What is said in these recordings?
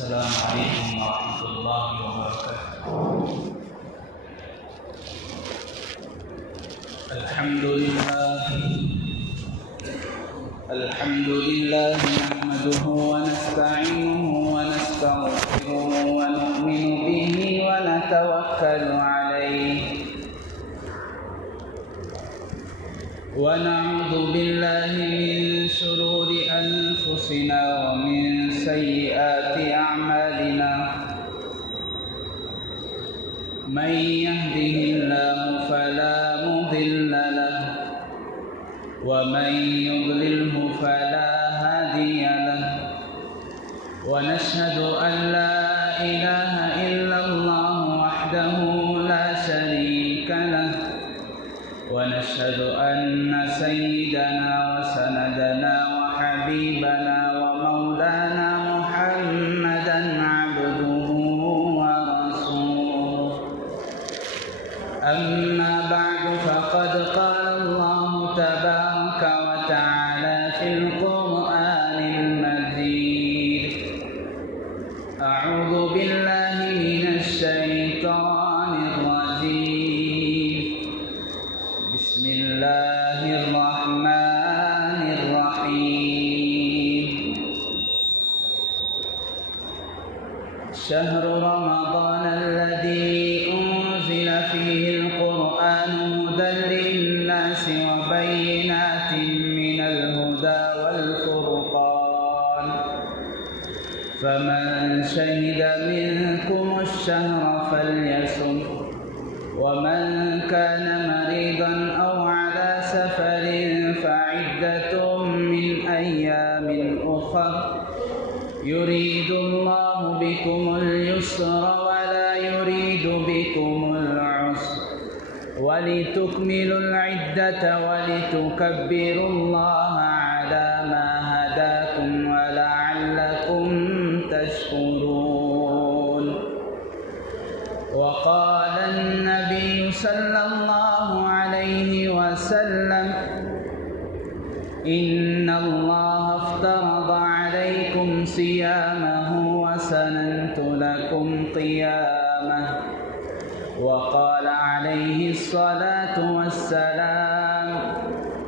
السلام عليكم ورحمة الله وبركاته. الحمد لله نحمده ونستعينه ونستغفره ونؤمن به ونتوكل عليه ونعوذ بالله من شرور أنفسنا ومن سيئات أعمالنا. من يهده الله فلا مضل له ومن يضلله فلا هادي له. ونشهد أن لا إله إلا الله وحده لا شريك له. ونشهد أن سيدنا وسندنا وحبيبنا ومولانا محمدا عبده ورسوله. أما بعد فقد قال الله تبارك وتعالى في القرآن المجيد: أعوذ بالله من الشيطان الرجيم. بسم الله الرحمن الرحيم. شهر رمضان الذي أنزل فيه القرآن هدى للناس وبينات من الهدى والفرقان. فمن شهد منكم الشهر فليصم. ومن كان مريضا أو على سفر فعدة من أيام أخر. يريد الله بكم اليسر ولا يريد بكم العسر ولتكملوا العدة ولتكبروا الله على ما هداكم ولعلكم تشكرون. وقال النبي صلى الله عليه وسلم: إن الله افترض عليكم صيامه وسننت لكم قيامه. وقال عليه الصلاة والسلام: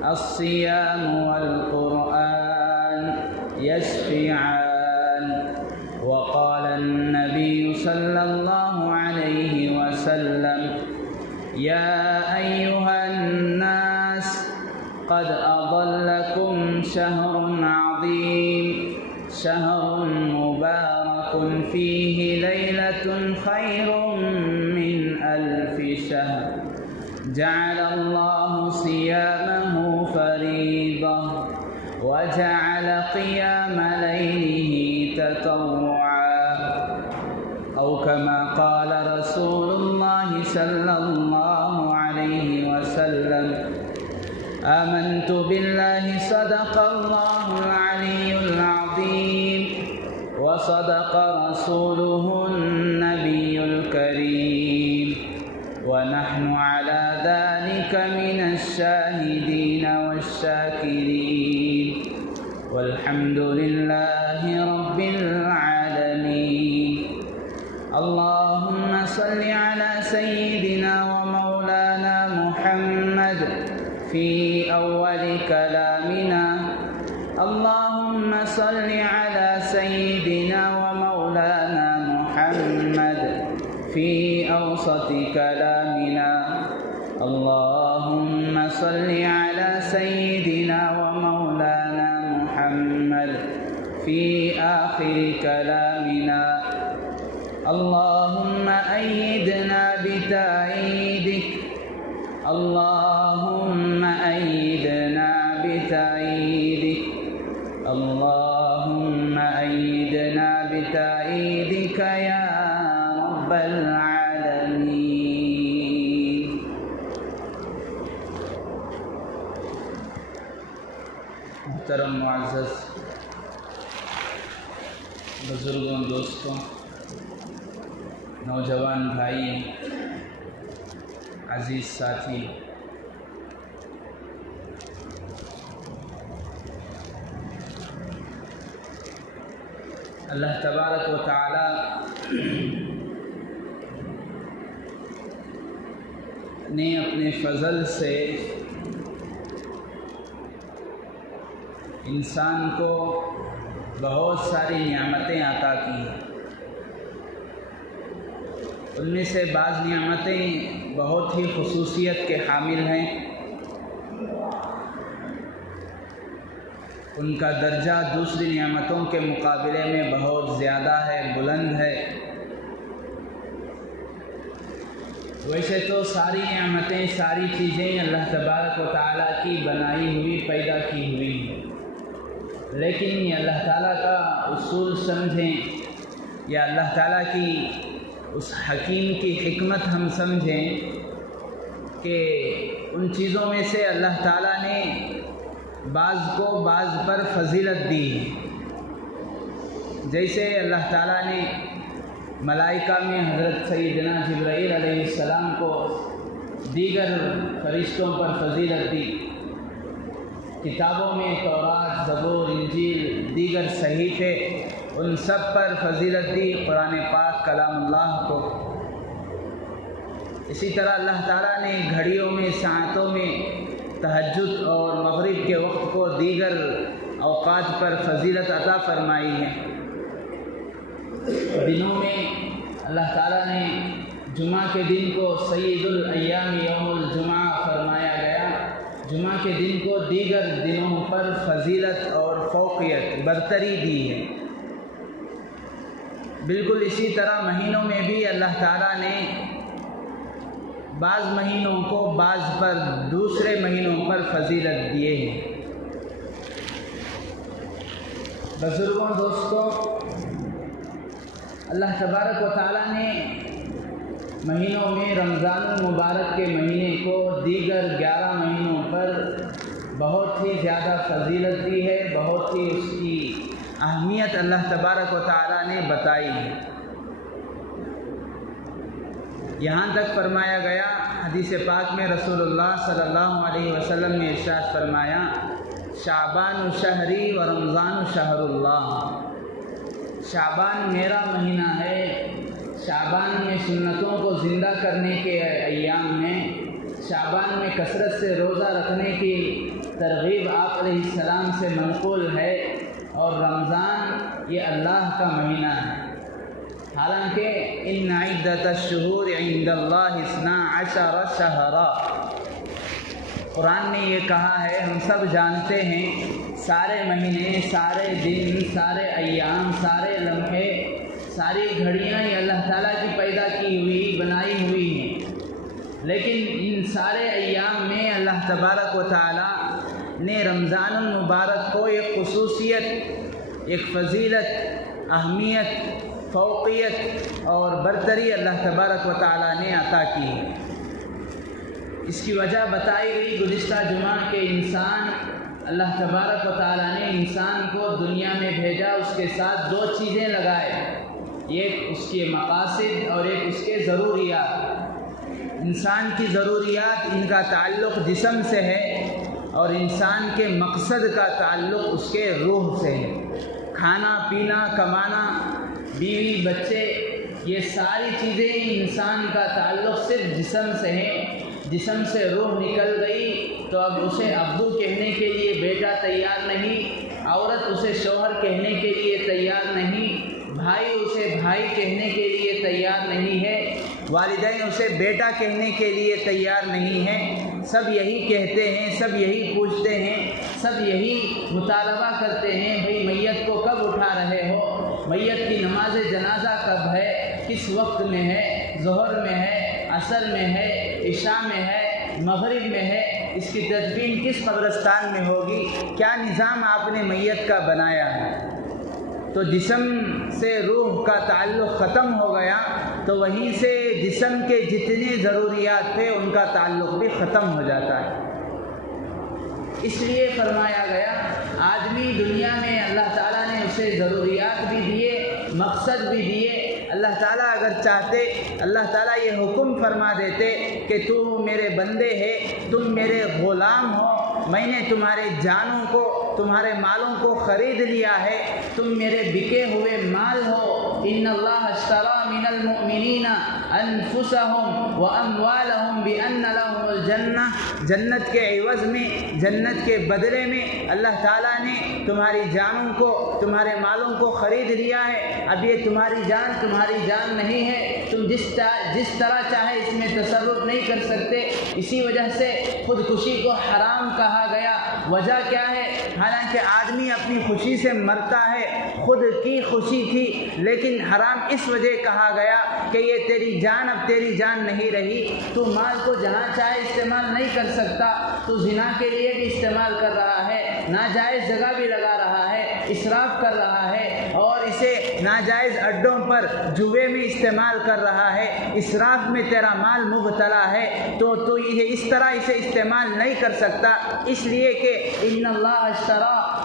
الصيام والقرآن يشفعان. وقال النبي صلى الله عليه وسلم: يا أيها الناس قد أضلكم شهر عظيم، شهر مبارك فيه ليلة خير من 1000 شهر. جعل الله صيامه فريضة وجعل قيام ليله تطوعا، أو كما قال رسول الله صلى الله عليه وسلم: آمنت بالله صدق الله العلي العظيم وصدق رسوله النبي الكريم، ونحن على ذلك من الشاهدين والشاكرين، والحمد لله رب العالمين. اللهم صل على سيدنا ومولانا محمد في أول كلامنا. اللهم صل على سيدنا ومولانا محمد في أوسط كلامنا. اللهم صل على سيدنا ومولانا محمد في آخر كلامنا. اللهم أيدنا بتأييدك. اللهم أيدنا بتأييدك. اللهم أيدنا بتأييدك يا رب العالمين. محترم معزز بزرگوں، دوستوں، نوجوان بھائی، عزیز ساتھی، اللہ تبارک و تعالی نے اپنے فضل سے انسان کو بہت ساری نعمتیں عطا کی. ان میں سے بعض نعمتیں بہت ہی خصوصیت کے حامل ہیں. ان کا درجہ دوسری نعمتوں کے مقابلے میں بہت زیادہ ہے، بلند ہے. ویسے تو ساری نعمتیں، ساری چیزیں اللہ تبارک و تعالیٰ کی بنائی ہوئی، پیدا کی ہوئی ہیں، لیکن یہ اللہ تعالیٰ کا اصول سمجھیں یا اللہ تعالیٰ کی اس حکیم کی حکمت ہم سمجھیں کہ ان چیزوں میں سے اللہ تعالیٰ نے بعض کو بعض پر فضیلت دی ہے. جیسے اللہ تعالیٰ نے ملائکہ میں حضرت سیدنا جبرائیل علیہ السلام کو دیگر فرشتوں پر فضیلت دی. کتابوں میں تورات، زبور، انجیل، دیگر صحیفے، ان سب پر فضیلت دی. قرآن پاک کلام اللہ کو. اسی طرح اللہ تعالیٰ نے گھڑیوں میں، ساعتوں میں، تہجد اور مغرب کے وقت کو دیگر اوقات پر فضیلت عطا فرمائی ہے. دنوں میں اللہ تعالیٰ نے جمعہ کے دن کو سید الایام یوم الجمعہ فرمایا گیا. جمعہ کے دن کو دیگر دنوں پر فضیلت اور فوقیت، برتری دی ہے. بالکل اسی طرح مہینوں میں بھی اللہ تعالیٰ نے بعض مہینوں کو بعض پر، دوسرے مہینوں پر فضیلت دیے ہیں. بزرگوں، دوستوں، اللہ تبارک و تعالیٰ نے مہینوں میں رمضان المبارک کے مہینے کو دیگر 11 مہینوں پر بہت ہی زیادہ فضیلت دی ہے. بہت ہی اس کی اہمیت اللہ تبارک و تعالیٰ نے بتائی ہے. یہاں تک فرمایا گیا حدیث پاک میں، رسول اللہ صلی اللہ علیہ وسلم نے ارشاد فرمایا، شعبان شہری و رمضان شہر اللہ. شعبان میرا مہینہ ہے. شعبان میں سنتوں کو زندہ کرنے کے ایام میں، شعبان میں کثرت سے روزہ رکھنے کی ترغیب آپ علیہ السلام سے منقول ہے، اور رمضان یہ اللہ کا مہینہ ہے. حالانکہ ان عدت الشہور عند اللہ 12 شہرا، قرآن نے یہ کہا ہے. ہم سب جانتے ہیں سارے مہینے، سارے دن، سارے ایام، سارے لمحے، ساری گھڑیاں یہ اللہ تعالیٰ کی پیدا کی ہوئی، بنائی ہوئی ہیں. لیکن ان سارے ایام میں اللہ تبارک و تعالیٰ نے رمضان المبارک کو ایک خصوصیت، ایک فضیلت، اہمیت، فوقیت اور برتری اللہ تبارک و تعالیٰ نے عطا کی ہے. اس کی وجہ بتائی گئی گزشتہ جمعہ کے انسان، اللہ تبارک و تعالیٰ نے انسان کو دنیا میں بھیجا، اس کے ساتھ 2 چیزیں لگائے، ایک اس کے مقاصد اور ایک اس کے ضروریات. انسان کی ضروریات، ان کا تعلق جسم سے ہے، اور انسان کے مقصد کا تعلق اس کے روح سے ہے. کھانا، پینا، کمانا، بیوی، بچے، یہ ساری چیزیں انسان کا تعلق صرف جسم سے ہے. جسم سے روح نکل گئی تو اب اسے ابو کہنے کے لیے بیٹا تیار نہیں، عورت اسے شوہر کہنے کے لیے تیار نہیں، بھائی اسے بھائی کہنے کے لیے تیار نہیں ہے، والدین اسے بیٹا کہنے کے لیے تیار نہیں ہیں. سب یہی کہتے ہیں، سب یہی پوچھتے ہیں، سب یہی مطالبہ کرتے ہیں، بھئی میت کو کب اٹھا رہے ہو، میت کی نماز جنازہ کب ہے، کس وقت میں ہے، ظہر میں ہے، عصر میں ہے، عشاء میں ہے، مغرب میں ہے، اس کی تدفین کس قبرستان میں ہوگی، کیا نظام آپ نے میت کا بنایا ہے. تو جسم سے روح کا تعلق ختم ہو گیا، تو وہیں سے جسم کے جتنے ضروریات تھے ان کا تعلق بھی ختم ہو جاتا ہے. اس لیے فرمایا گیا آدمی دنیا میں اللہ تعالیٰ نے اسے ضروریات بھی دیے، مقصد بھی دیے. اللہ تعالیٰ اگر چاہتے، اللہ تعالیٰ یہ حکم فرما دیتے کہ تو میرے بندے ہے، تم میرے غلام ہو، میں نے تمہارے جانوں کو تمہارے مالوں کو خرید لیا ہے، تم میرے بکے ہوئے مال ہو۔ ان اللہ اشتری من المؤمنین انفسهم واموالهم بان لهم الجنہ، جنت کے عوض میں، جنت کے بدلے میں اللہ تعالیٰ نے تمہاری جانوں کو تمہارے مالوں کو خرید لیا ہے۔ اب یہ تمہاری جان نہیں ہے، تم جس طرح چاہے اس میں تصرف نہیں کر سکتے، اسی وجہ سے خودکشی کو حرام کہا گیا۔ وجہ کیا ہے؟ حالانکہ آدمی اپنی خوشی سے مرتا ہے، خود کی خوشی تھی، لیکن حرام اس وجہ کہا گیا کہ یہ تیری جان اب تیری جان نہیں رہی، تو مال کو جہاں چاہے استعمال نہیں کر سکتا، تو زنا کے لیے بھی استعمال کر رہا ہے، ناجائز جگہ بھی لگا رہا ہے، اسراف کر رہا ہے، اور اسے ناجائز اڈوں پر جوئے میں استعمال کر رہا ہے، اسراف میں تیرا مال مبتلا ہے، تو اس طرح اسے استعمال نہیں کر سکتا، اس لیے کہ ان اللہ اشتری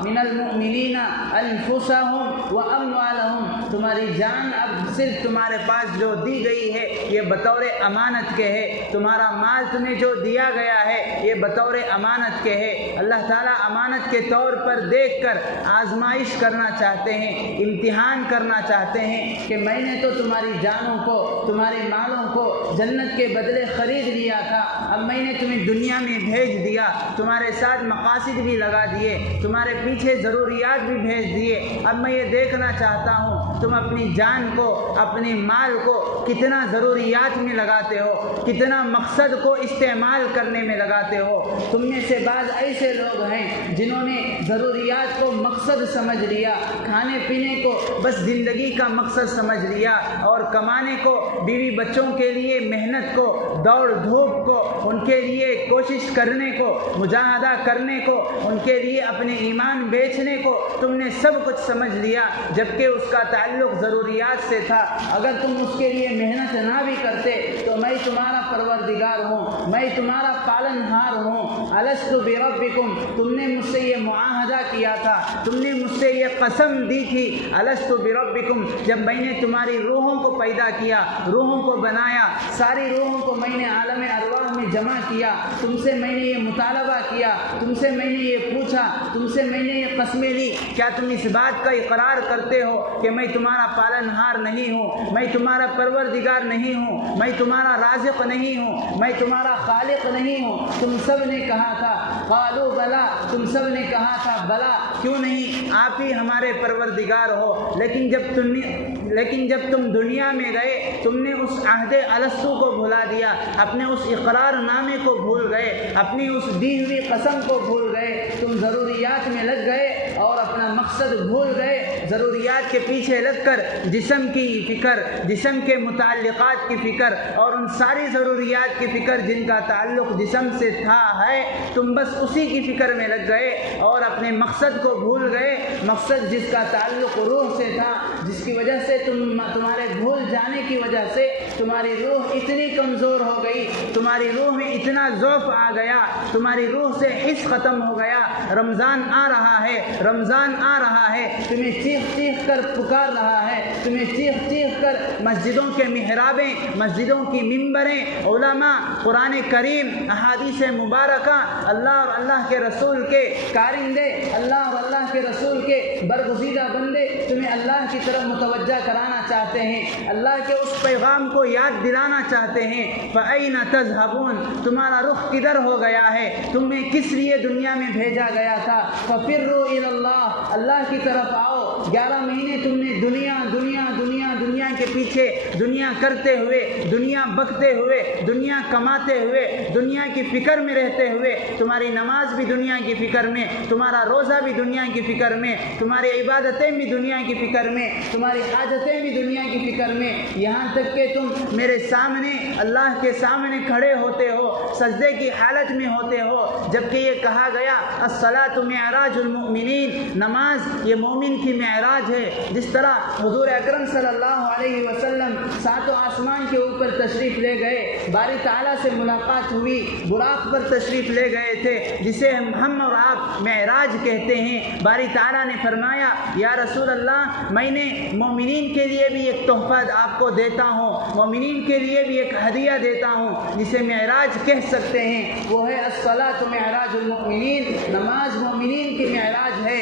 من المؤمنین انفسهم واموالهم، تمہاری جان اب صرف تمہارے پاس جو دی گئی ہے یہ بطور امانت کے ہے، تمہارا مال تمہیں جو دیا گیا ہے یہ بطور امانت کے ہے۔ اللہ تعالیٰ امانت کے طور پر دیکھ کر آزمائش کرنا چاہتے ہیں، امتحان کرنا چاہتے ہیں کہ میں نے تو تمہاری جانوں کو تمہارے مالوں کو جنت کے بدلے خرید لیا تھا، اب میں نے تمہیں دنیا میں بھیج دیا، تمہارے ساتھ مقاصد بھی لگا دیے، تمہارے پیچھے ضروریات بھی بھیج دیے، اب میں یہ دیکھنا چاہتا ہوں تم اپنی جان کو اپنے مال کو کتنا ضروریات میں لگاتے ہو، کتنا مقصد کو استعمال کرنے میں لگاتے ہو۔ تم میں سے بعض ایسے لوگ ہیں جنہوں نے ضروریات کو مقصد سمجھ لیا، کھانے پینے کو بس زندگی کا مقصد سمجھ لیا، اور کمانے کو، بیوی بچوں کے لیے محنت کو، دوڑ دھوپ کو، ان کے لیے کوشش کرنے کو، مجاہدہ کرنے کو، ان کے لیے اپنے ایمان بیچنے کو تم نے سب کچھ سمجھ لیا، جبکہ اس کا تعلق ضروریات سے تھا۔ اگر تم اس کے لیے محنت نہ بھی کرتے تو میں تمہارا پروردگار ہوں، میں تمہارا پالن ہار ہوں۔ الست بربکم، تم نے مجھ سے یہ معاہدہ کیا تھا، تم نے مجھ سے یہ قسم دی تھی، الست بربکم، جب میں نے تمہاری روحوں کو پیدا کیا، روحوں کو بنایا، ساری روحوں کو میں نے عالم ارواح میں جمع کیا، تم سے میں نے یہ مطالبہ کیا، تم سے میں نے یہ پوچھا، تم سے میں نے یہ قسمیں لی، کیا تم اس بات کا اقرار کرتے ہو کہ میں تمہارا پالن ہار نہیں ہوں، میں تمہارا پروردگار نہیں ہوں، میں تمہارا رازق نہیں ہوں، میں تمہارا خالق نہیں ہوں؟ تم سب نے کہا تھا قالوا بلا، تم سب نے کہا تھا بلا، کیوں نہیں، آپ ہی ہمارے پروردگار ہو۔ لیکن جب تم دنیا میں گئے تم نے اس عہد الستو کو بھلا دیا، اپنے اس اقرار نامے کو بھول گئے، اپنی اس دی ہوئی قسم کو بھول گئے، تم ضروریات میں لگ گئے اور اپنا مقصد بھول گئے، ضروریات کے پیچھے لگ کر جسم کی فکر، جسم کے متعلقات کی فکر، اور ان ساری ضروریات کی فکر جن کا تعلق جسم سے تھا ہے، تم بس اسی کی فکر میں لگ گئے اور اپنے مقصد کو بھول گئے، مقصد جس کا تعلق روح سے تھا، جس کی وجہ سے تمہارے بھول جانے کی وجہ سے تمہاری روح اتنی کمزور ہو گئی، تمہاری روح میں اتنا ضعف آ گیا، تمہاری روح سے حس ختم ہو گیا۔ رمضان آ رہا ہے، رمضان آ رہا ہے، تمہیں چیخ چیخ کر پکار رہا ہے، تمہیں چیخ چیخ کر مسجدوں کے محرابیں، مسجدوں کی ممبریں، علماء، قرآن کریم، احادیث مبارکہ، اللہ اور اللہ کے رسول کے کارندے، اللہ اور اللہ کے رسول کے برگزیدہ بندے تمہیں اللہ کی طرف متوجہ کرانا چاہتے ہیں، اللہ کے اس پیغام کو یاد دلانا چاہتے ہیں۔ فَأَيْنَ تَذْهَبُونَ، تمہارا رخ کدھر ہو گیا ہے، تمہیں کس لیے دنیا میں بھیجا گیا تھا؟ فَفِرُّوا إِلَى اللَّهِ، اللہ کی طرف آؤ۔ 11 مہینے تم نے دنیا دنیا دنیا دنیا کے پیچھے دنیا کرتے ہوئے، دنیا بکتے ہوئے، دنیا کماتے ہوئے، دنیا کی فکر میں رہتے ہوئے، تمہاری نماز بھی دنیا کی فکر میں، تمہارا روزہ بھی دنیا کی فکر میں، تمہاری عبادتیں بھی دنیا کی فکر میں، تمہاری حاجتیں بھی دنیا کی فکر میں، یہاں تک کہ تم میرے سامنے، اللہ کے سامنے کھڑے ہوتے ہو، سجدے کی حالت میں ہوتے ہو، جبکہ یہ کہا گیا الصلاۃ معراج المؤمنین، نماز یہ مومن کی معراج ہے۔ جس طرح حضور اکرم صلی اللہ علیہ علیہ وسلم ساتوں آسمان کے اوپر تشریف لے گئے، باری تعالیٰ سے ملاقات ہوئی، براق پر تشریف لے گئے تھے جسے ہم اور آپ معراج کہتے ہیں۔ باری تعالیٰ نے فرمایا یا رسول اللہ میں نے مومنین کے لیے بھی ایک تحفہ آپ کو دیتا ہوں، مومنین کے لیے بھی ایک ہدیہ دیتا ہوں جسے معراج کہہ سکتے ہیں، وہ ہے الصلاۃ معراج المؤمنین، نماز مومنین کی معراج ہے۔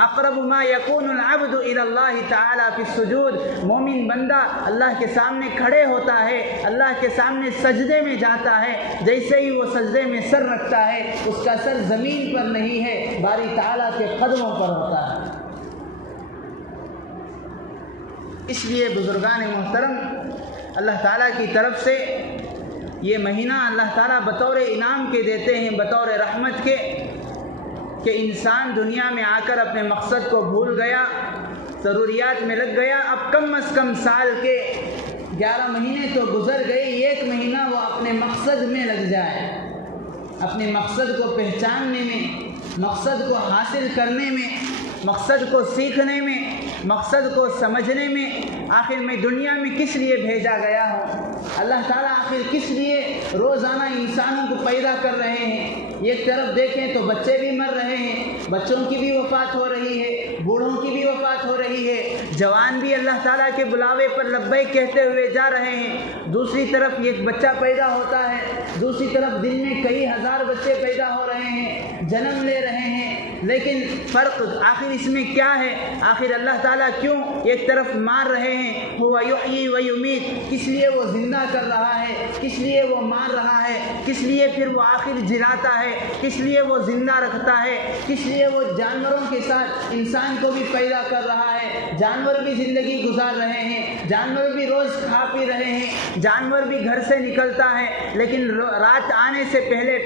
اقرب ما یکون العبد الی اللہ تعالی فی السجود، مومن بندہ اللہ کے سامنے کھڑے ہوتا ہے، اللہ کے سامنے سجدے میں جاتا ہے، جیسے ہی وہ سجدے میں سر رکھتا ہے اس کا سر زمین پر نہیں ہے، باری تعالیٰ کے قدموں پر ہوتا ہے۔ اس لیے بزرگان محترم اللہ تعالیٰ کی طرف سے یہ مہینہ اللہ تعالیٰ بطور انعام کے دیتے ہیں، بطور رحمت کے، کہ انسان دنیا میں آ کر اپنے مقصد کو بھول گیا، ضروریات میں لگ گیا، اب کم از کم سال کے 11 مہینے تو گزر گئے، ایک مہینہ وہ اپنے مقصد میں لگ جائے، اپنے مقصد کو پہچاننے میں، مقصد کو حاصل کرنے میں، مقصد کو سیکھنے میں، مقصد کو سمجھنے میں، آخر میں دنیا میں کس لیے بھیجا گیا ہوں، اللہ تعالیٰ آخر کس لیے روزانہ انسانوں کو پیدا کر رہے ہیں۔ ایک طرف دیکھیں تو بچے بھی مر رہے ہیں، بچوں کی بھی وفات ہو رہی ہے، بوڑھوں کی بھی وفات ہو رہی ہے، جوان بھی اللہ تعالیٰ کے بلاوے پر لبیک کہتے ہوئے جا رہے ہیں، دوسری طرف ایک بچہ پیدا ہوتا ہے، دوسری طرف دن میں کئی ہزار بچے پیدا ہو رہے ہیں، جنم لے رہے ہیں، لیکن فرق آخر اس میں کیا ہے؟ آخر اللہ تعالیٰ کیوں ایک طرف مار رہے ہیں، ہوا یحیی و یمیت، کس لیے وہ زندہ کر رہا ہے، کس لیے وہ مار رہا ہے، کس لیے پھر وہ آخر جلاتا ہے، کس لیے وہ زندہ رکھتا ہے، کس لیے وہ جانوروں کے ساتھ انسان کو بھی پیدا کر رہا ہے، جانور بھی زندگی گزار رہے ہیں، جانور بھی روز کھا پی رہے ہیں، جانور بھی گھر سے نکلتا ہے، لیکن رات آنے سے پہلے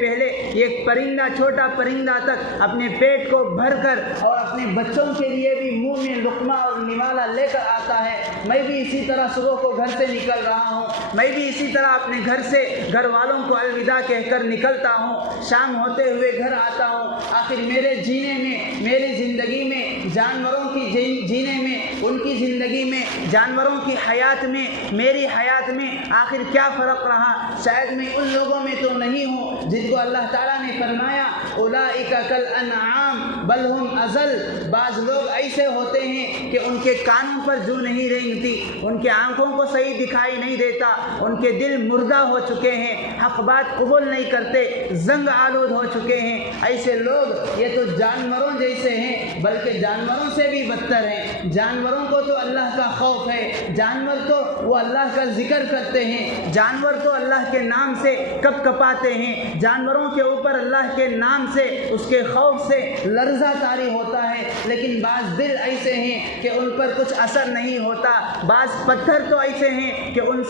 ایک پرندہ، چھوٹا پرندہ تک اپنے پیٹ کو بھر کر اور اپنے بچوں کے لیے بھی منہ میں لقمہ اور نوالا لے کر آتا ہے۔ میں بھی اسی طرح صبح کو گھر سے نکل رہا ہوں، میں بھی اسی طرح اپنے گھر سے گھر والوں کو الوداع کہہ کر نکلتا ہوں، شام ہوتے ہوئے گھر آتا ہوں۔ آخر میرے جینے میں، میری زندگی میں، جانوروں کی جینے میں، ان کی زندگی میں، جانوروں کی حیات میں، میری حیات میں آخر کیا فرق رہا؟ شاید میں ان لوگوں میں تو نہیں ہوں جن کو اللہ تعالیٰ نے فرمایا اولئک کالانعام بل ہم اضل۔ بعض لوگ ایسے ہوتے ہیں کہ ان کے کانوں پر جو نہیں رینگتی، ان کے آنکھوں کو صحیح دکھائی نہیں دیتا، ان کے دل مردہ ہو چکے ہیں، حق بات قبول نہیں کرتے، زنگ آلود ہو چکے ہیں۔ ایسے لوگ یہ تو جانوروں جیسے ہیں، بلکہ جانوروں سے بھی بدتر ہیں۔ جانوروں کو تو اللہ کا خوف ہے، جانور تو وہ اللہ کا ذکر کرتے ہیں، جانور تو اللہ کے نام سے کپ کپاتے ہیں، جانوروں کے اوپر اللہ کے نام سے، اس کے خوف سے لرزہ طاری ہوتا ہے، لیکن بعض دل ایسے ہیں کہ ان پر کچھ اثر نہیں ہوتا، بعض پتھر تو ایسے ہیں کہ ان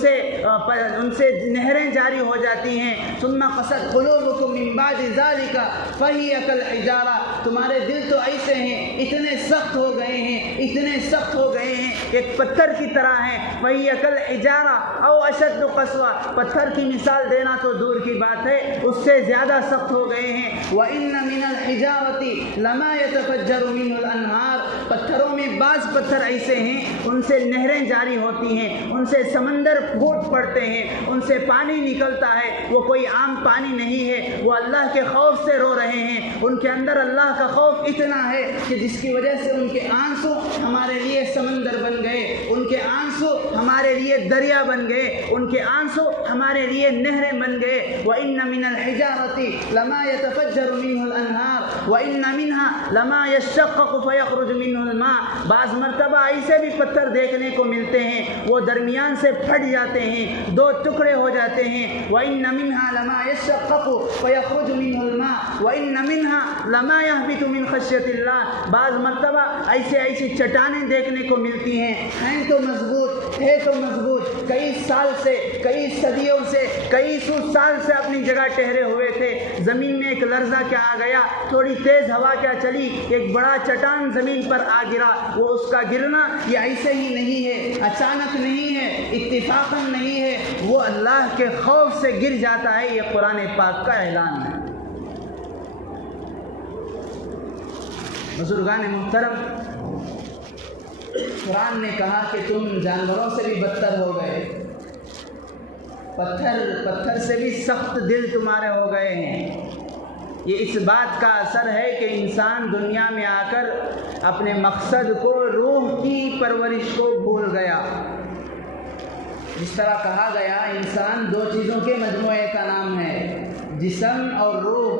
سے نہریں جاری ہو جاتی ہیں۔ ثم قست قلوبکم من بعد ذلک فہی کالحجارہ، تمہارے دل تو ایسے ہیں، اتنے سخت ہو گئے ہیں، اتنے سخت ہو گئے ہیں، ایک پتھر کی طرح ہیں۔ فہی کالحجارہ او اشد قسوہ، پتھر کی مثال دینا تو دور کی بات ہے، اس سے زیادہ سخت ہو گئے ہیں۔ وَإِنَّ مِنَ الْحِجَارَةِ لَمَا يَتَفَجَّرُ مِنْهُ الْأَنْهَارُ، پتھروں میں بعض پتھر ایسے ہیں ان سے نہریں جاری ہوتی ہیں، ان سے سمندر پھوٹ پڑتے ہیں، ان سے پانی نکلتا ہے، وہ کوئی عام پانی نہیں ہے، وہ اللہ کے خوف سے رو رہے ہیں، ان کے اندر اللہ کا خوف اتنا ہے کہ جس کی وجہ سے ان کے آنسو ہمارے لیے سمندر بن گئے، ان کے آنسو ہمارے لیے دریا بن گئے، ان کے آنسو ہمارے لیے نہریں بن گئے۔ وَإِنَّ مِنَ الْحِجَارَةِ لَمَا يَتَفَجَّرُ مِنْهُ الْأَنْهَارُ وَإِنَّ مِنْهَا لَمَا يَشَّقَّقُ فَيَخْرُجُ مِنْهُ الْمَاءُ، بعض مرتبہ ایسے بھی پتھر دیکھنے کو ملتے ہیں وہ درمیان سے پھٹ جاتے ہیں، دو ٹکڑے ہو جاتے ہیں۔ وَإِنَّ مِنْهَا لَمَا يَشَّقَّقُ فَيَخْرُجُ مِنْهُ الْمَاءُ وَإِنَّ مِنْهَا لَمَا يَهْبِطُ مِنْ خَشْيَةِ اللَّهِ، بعض مرتبہ ایسی چٹانیں دیکھنے کو ملتی ہیں تو مضبوط ہے، تو مضبوط، کئی سال سے، کئی صدیوں سے، کئی سو سال سے اپنی جگہ ٹھہرے ہوئے تھے، زمین میں ایک لرزہ کیا آ گیا، تھوڑی تیز ہوا کیا چلی، ایک بڑا چٹان زمین پر آ گرا، وہ اس کا گرنا یہ ایسے ہی نہیں ہے، اچانک نہیں ہے، اتفاقاً نہیں ہے، وہ اللہ کے خوف سے گر جاتا ہے، یہ قرآن پاک کا اعلان ہے۔ بزرگان محترم، قرآن نے کہا کہ تم جانوروں سے بھی بدتر ہو گئے، پتھر سے بھی سخت دل تمہارے ہو گئے ہیں۔ یہ اس بات کا اثر ہے کہ انسان دنیا میں آ کر اپنے مقصد کو، روح کی پرورش کو بھول گیا۔ جس طرح کہا گیا انسان دو چیزوں کے مجموعے کا نام ہے، جسم اور روح۔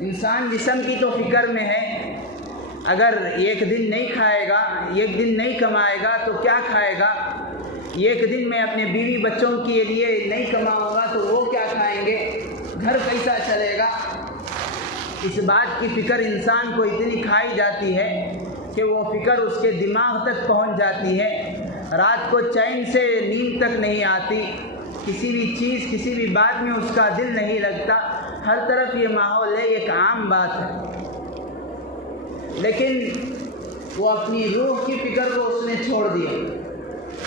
انسان جسم کی تو فکر میں ہے، اگر ایک دن نہیں کھائے گا، ایک دن نہیں کمائے گا تو کیا کھائے گا؟ ایک دن میں اپنے بیوی بچوں کے لیے نہیں کماؤں گا تو وہ کیا کھائیں گے؟ گھر کیسا چلے گا؟ اس بات کی فکر انسان کو اتنی کھائی جاتی ہے کہ وہ فکر اس کے دماغ تک پہنچ جاتی ہے، رات کو چین سے نیند تک نہیں آتی، کسی بھی چیز، کسی بھی بات میں اس کا دل نہیں لگتا، ہر طرف یہ ماحول ہے، ایک عام بات ہے۔ لیکن وہ اپنی روح کی فکر کو اس نے چھوڑ دیا،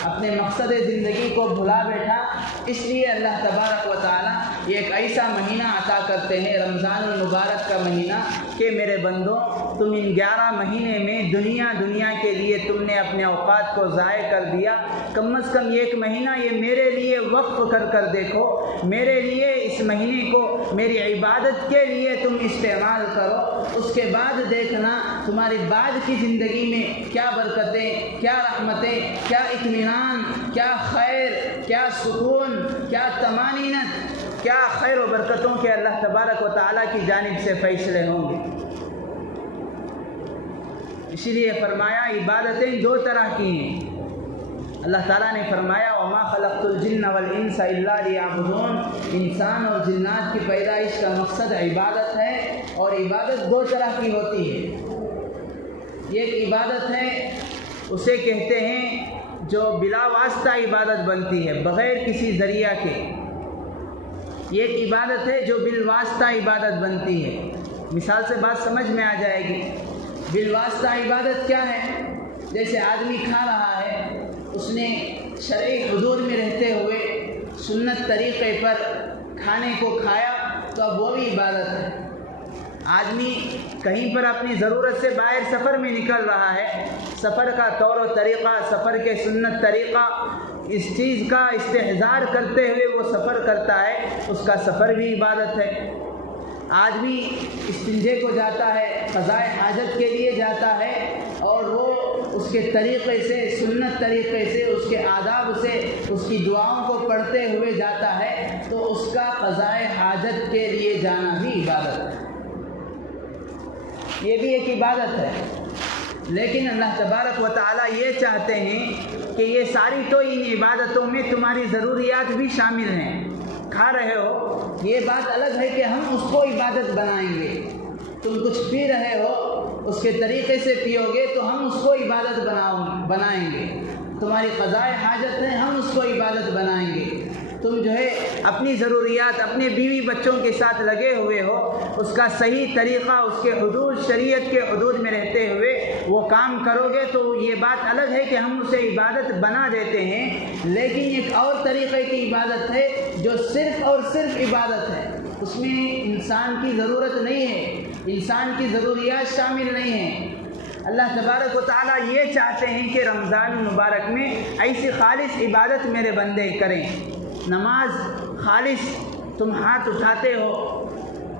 اپنے مقصد زندگی کو بھلا بیٹھا۔ اس لیے اللہ تبارک و تعالیٰ یہ ایک ایسا مہینہ عطا کرتے ہیں، رمضان المبارک کا مہینہ، کہ میرے بندوں تم ان 11 مہینے میں دنیا کے لیے تم نے اپنے اوقات کو ضائع کر دیا، کم از کم ایک مہینہ یہ میرے لیے وقف کر دیکھو، میرے لیے اس مہینے کو میری عبادت کے لیے تم استعمال کرو، اس کے بعد دیکھنا تمہاری بعد کی زندگی میں کیا برکتیں، کیا رحمتیں، کیا اطمینان، کیا خیر، کیا سکون، کیا طمانینت، کیا خیر و برکتوں کے اللہ تبارک و تعالیٰ کی جانب سے فیصلے ہوں گے۔ اسی لیے فرمایا عبادتیں دو طرح کی ہیں۔ اللہ تعالیٰ نے فرمایا وَمَا خَلَقْتُ الْجِنَّ وَالْإِنسَ إِلَّا لِيَعْبُدُونَ، انسان اور جنات کی پیدائش کا مقصد عبادت ہے، اور عبادت دو طرح کی ہوتی ہے۔ ایک عبادت ہے اسے کہتے ہیں جو بلا واسطہ عبادت بنتی ہے، بغیر کسی ذریعہ کے۔ ایک عبادت ہے جو بالواسطہ عبادت بنتی ہے۔ مثال سے بات سمجھ میں آ جائے گی۔ بالواسطہ عبادت کیا ہے؟ جیسے آدمی کھا رہا ہے، اس نے شرعی حدود میں رہتے ہوئے سنت طریقے پر کھانے کو کھایا تو اب وہ بھی عبادت ہے۔ آدمی کہیں پر اپنی ضرورت سے باہر سفر میں نکل رہا ہے، سفر کا طور و طریقہ، سفر کے سنت طریقہ، اس چیز کا استحضار کرتے ہوئے وہ سفر کرتا ہے، اس کا سفر بھی عبادت ہے۔ آدمی استنجے کو جاتا ہے، قضائے حاجت کے لیے جاتا ہے، اور وہ اس کے طریقے سے، سنت طریقے سے، اس کے آداب سے، اس کی دعاؤں کو پڑھتے ہوئے جاتا ہے، تو اس کا قضائے حاجت کے لیے جانا بھی عبادت ہے۔ یہ بھی ایک عبادت ہے۔ لیکن اللہ تبارک و تعالیٰ یہ چاہتے ہیں کہ یہ ساری تو ان عبادتوں میں تمہاری ضروریات بھی شامل ہیں۔ کھا رہے ہو، یہ بات الگ ہے کہ ہم اس کو عبادت بنائیں گے۔ تم کچھ پی رہے ہو، اس کے طریقے سے پیو گے تو ہم اس کو عبادت بنائیں گے۔ تمہاری قضائے حاجت ہے، ہم اس کو عبادت بنائیں گے۔ تم جو ہے اپنی ضروریات، اپنے بیوی بچوں کے ساتھ لگے ہوئے ہو، اس کا صحیح طریقہ، اس کے حدود، شریعت کے حدود میں رہتے ہوئے وہ کام کرو گے تو یہ بات الگ ہے کہ ہم اسے عبادت بنا دیتے ہیں۔ لیکن ایک اور طریقے کی عبادت ہے جو صرف اور صرف عبادت ہے، اس میں انسان کی ضرورت نہیں ہے، انسان کی ضروریات شامل نہیں ہیں۔ اللہ تبارک و تعالیٰ یہ چاہتے ہیں کہ رمضان المبارک میں ایسی خالص عبادت میرے بندے کریں۔ نماز خالص، تم ہاتھ اٹھاتے ہو،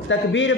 تکبیر